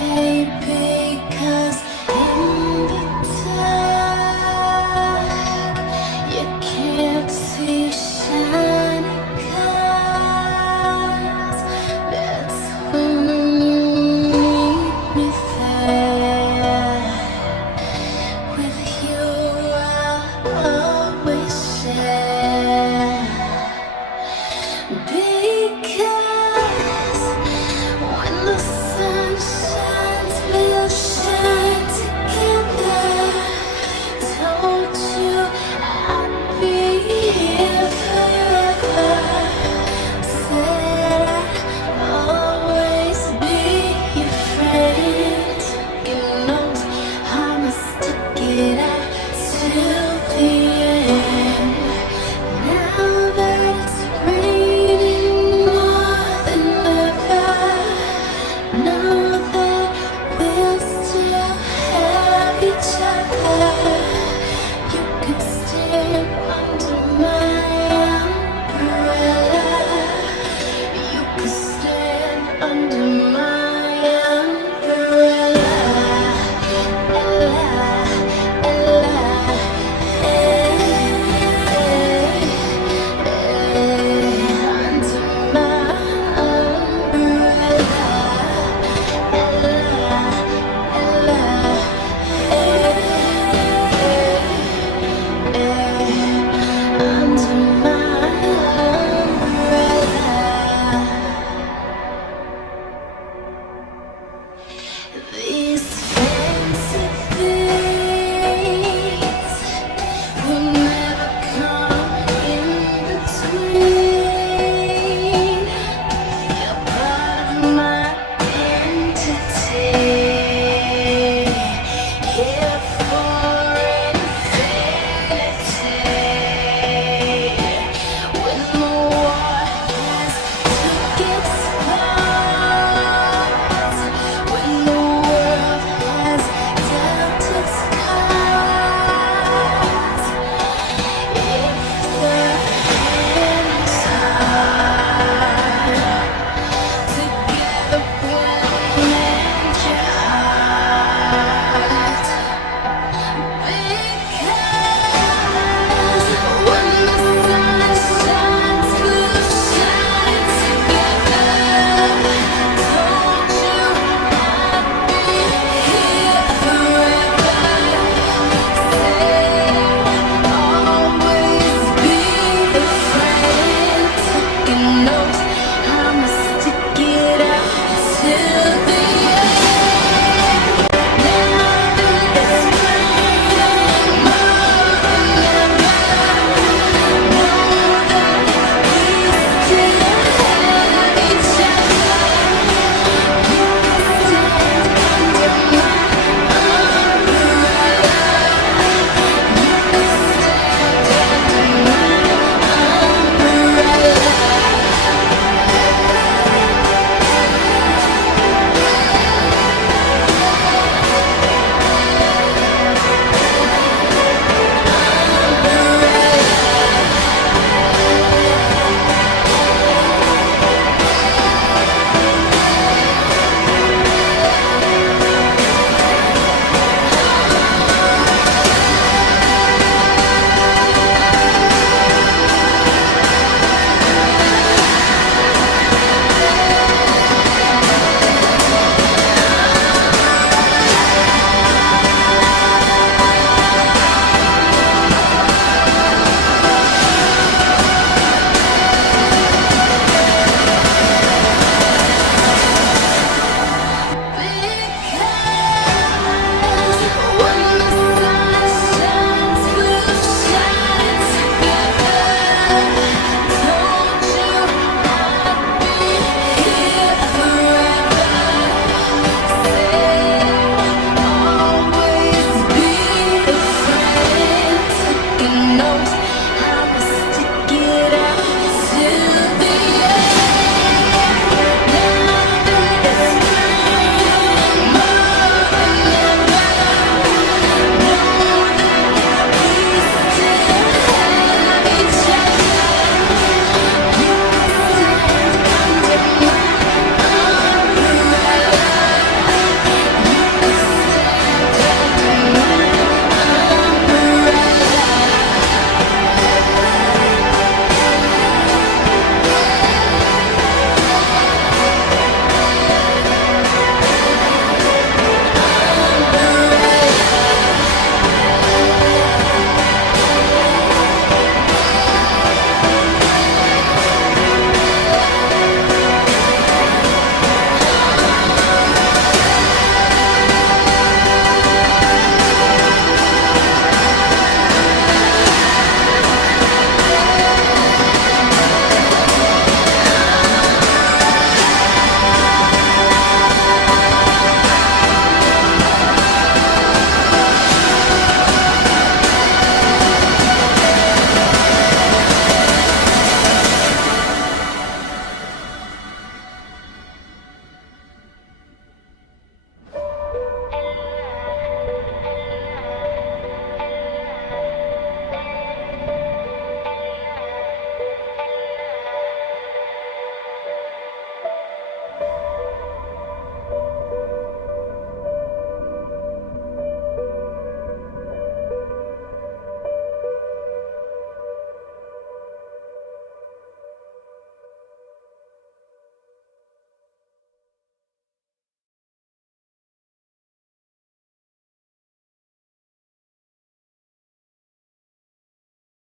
baby, 'cause in the dark you can't see shining cars. That's when you need me there. With you I'll always share. Because when the sun shines, we'll shine together. Told you I'd be here forever. Said I'd always be your friend. You know I'ma stick it out till the end. Now that it's raining more than ever, know that we'll still have each other. You can stand under my umbrella. You can stand under my